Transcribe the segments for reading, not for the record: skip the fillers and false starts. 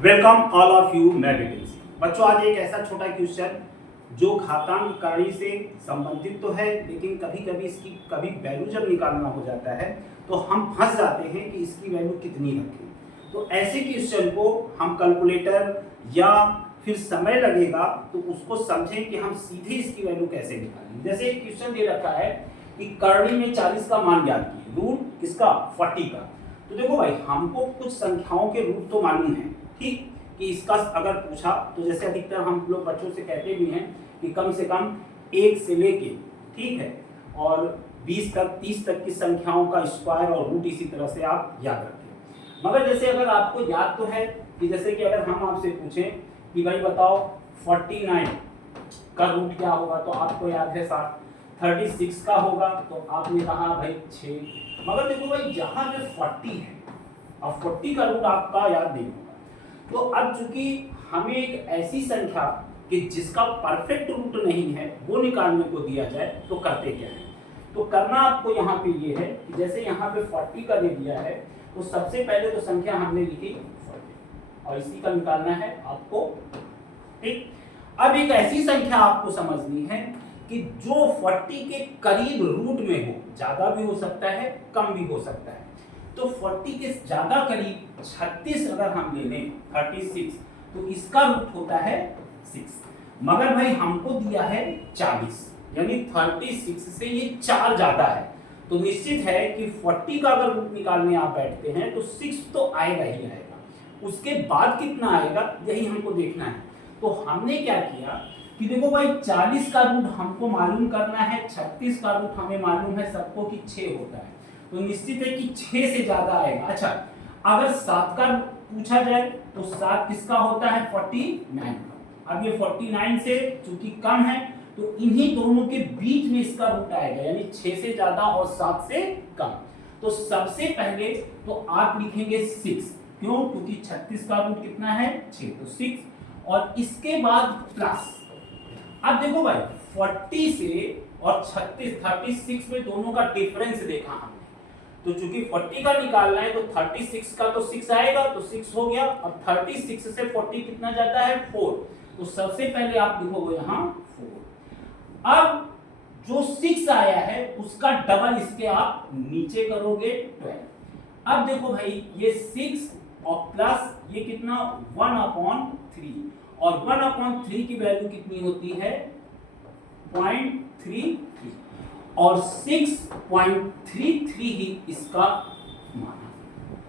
Welcome all of you. मैं विपिन सिंह। बच्चों, आज एक ऐसा छोटा क्वेश्चन जो घातांक करणी से संबंधित तो है, लेकिन कभी कभी इसकी कभी वैल्यू जब निकालना हो जाता है तो हम फंस जाते हैं कि इसकी वैल्यू कितनी रखें। तो ऐसे क्वेश्चन को हम कैलकुलेटर या फिर समय लगेगा तो उसको समझें कि हम सीधे इसकी वैल्यू कैसे निकालें। जैसे एक क्वेश्चन दे रखा है कि करणी में 40 का मान ज्ञात कीजिए, रूट किसका 40 का। तो देखो भाई, हमको कुछ संख्याओं के रूट तो मालूम है, ठीक, कि इसका अगर पूछा तो जैसे अधिकतर हम लोग बच्चों से कहते भी हैं कि कम से कम 1 से लेके, ठीक है, और 20 तक 30 तक की संख्याओं का स्क्वायर और रूट इसी तरह से आप याद रखें। मगर जैसे अगर आपको याद तो है कि जैसे कि अगर हम आपसे पूछें कि भाई बताओ 49 का रूट क्या होगा, तो आपको याद है 7, 36 का होगा तो आपने कहा भाई 6। मगर देखो भाई, यहाँ पे 40 है, अब 40 का रूट आपका याद नहीं होगा। तो अब चूंकि हमें एक ऐसी संख्या कि जिसका परफेक्ट रूट नहीं है वो निकालने को दिया जाए, तो करते क्या है। तो करना आपको यहाँ पे ये है कि जैसे यहाँ पे 40 का दे दिया है तो सबसे पहले तो संख्या हमने लिखी 40 और इसी का निकालना है आपको, ठीक। अब एक ऐसी संख्या आपको समझनी है कि जो 40 के करीब रूट में हो, ज्यादा भी हो सकता है कम भी हो सकता है। तो 40 के ज्यादा करीब 36 अगर हम ले लें 36, तो इसका रूट होता है 6। मगर भाई हमको दिया है 40, यानी 36 से ये 4 ज्यादा है, तो निश्चित है कि 40 का अगर रूट निकालने आप बैठते हैं तो 6 तो आएगा ही आएगा। उसके बाद कितना आएगा यही हमको देखना है। तो हमने क्या किया कि देखो भाई, 40 का रूट हमको मालूम करना है, 36 का रूट हमें मालूम है सबको कि 6 होता है, तो निश्चित है कि 6 से ज्यादा आएगा। अच्छा, अगर 7 का पूछा जाए तो 7 किसका होता है 49 का। अब ये 49 से चूंकि कम है तो इन्हीं दोनों के बीच में इसका रूट आएगा, यानी 6 से ज्यादा और 7 से कम। तो सबसे पहले तो आप लिखेंगे 6, क्यों, क्योंकि 36 का रूट कितना है 6, तो 6, और इसके बाद प्लस। अब देखो भाई, 40 से और 36 में दोनों का डिफरेंस देखा हमने, तो चूंकि 40 का निकालना है तो 36 का तो 6 आएगा, तो 6 हो गया। अब 36 से 40 कितना जाता है 4, तो सबसे पहले आप लिखोगे यहाँ 4। अब जो 6 आया है उसका डबल इसके आप नीचे करोगे 12। अब देखो भाई, ये 6 और प्लस ये कितना 1/3, और 1/3 की वैल्यू कितनी होती है 0.33, और 6.33 ही इसका मान है,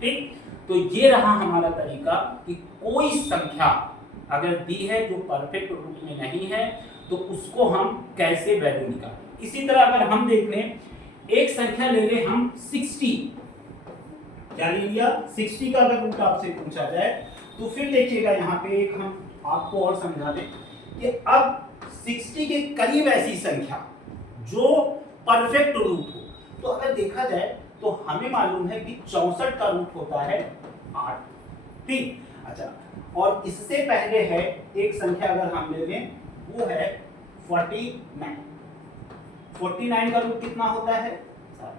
ठीक। तो ये रहा हमारा तरीका कि कोई संख्या अगर दी है जो परफेक्ट रूट में नहीं है तो उसको हम कैसे वैल्यू निकालें। इसी तरह अगर हम देख लें, एक संख्या ले लें हम 60, क्या ले लिया 60 का अगर रूट आपसे पूछा जाए तो फिर देखिएगा यहाँ पे एक हम आपको और समझा दें कि अब 60 के करीब ऐसी संख्या जो परफेक्ट रूट हो, तो अगर देखा जाए तो हमें मालूम है कि 64 का रूट होता है 8, ठीक। अच्छा, और इससे पहले है एक संख्या अगर हम ले लें, वो है 49। 49 का रूट कितना होता है 7।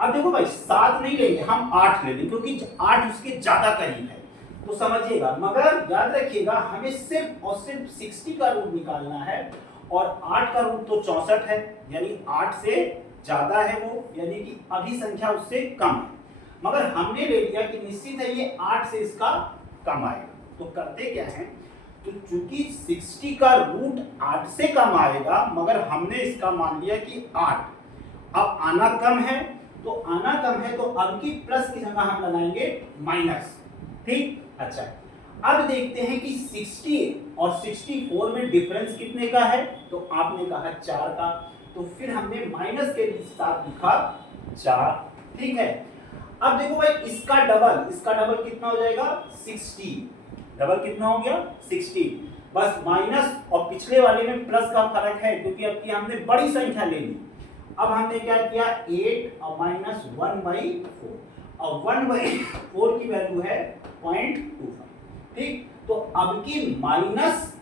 अब देखो भाई, 7 नहीं लेंगे हम, 8 ले लेंगे, क्योंकि 8 उसके ज्यादा करीब है, तो समझिएगा। मगर याद रखिएगा, हमें सिर्फ और सिर्फ 60 का रूट निकालना है, और 8 का रूट तो 64 है, यानी 8 से ज्यादा है वो, यानी कि अभी संख्या उससे कम है। मगर हमने ले लिया कि निश्चित है ये 8 से इसका कम आएगा, तो करते क्या है, तो चूंकि 60 का रूट 8 से कम आएगा, मगर हमने इसका मान लिया कि 8, अब आना कम है, तो आना कम है तो अब की प्लस की जगह हम लगाएंगे माइनस, ठीक। अच्छा, अब देखते हैं कि 60 और 64 में डिफरेंस कितने का है, तो आपने कहा 4 का, तो फिर हमने माइनस के साथ लिखा 4, ठीक है। अब देखो भाई, इसका डबल कितना हो जाएगा 60, डबल कितना हो गया 60, बस माइनस और पिछले वाले में प्लस का फर्क है, क्योंकि अब की हमने बड़ी संख्या ले ली। अब हमने क्या किया 8 और माइनस 1/4, और 1/4 की वैल्यू है 0.25, ठीक। तो अब की माइनस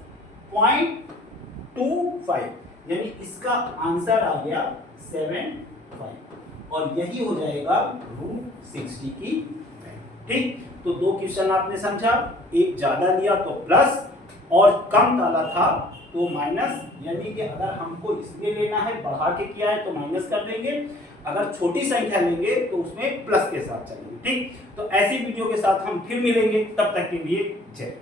0.25, यानी इसका आंसर आ गया 75, और यही हो जाएगा रूट 60 की, ठीक। तो तो 2 क्वेश्चन आपने समझा, एक ज्यादा लिया तो प्लस और कम डाला था तो माइनस, यानी कि अगर हमको इसमें लेना है बढ़ा के किया है तो माइनस कर देंगे, अगर छोटी संख्या लेंगे तो उसमें प्लस के साथ चलेंगे। ठीक, तो ऐसी वीडियो के साथ हम फिर मिलेंगे, तब तक के लिए जय।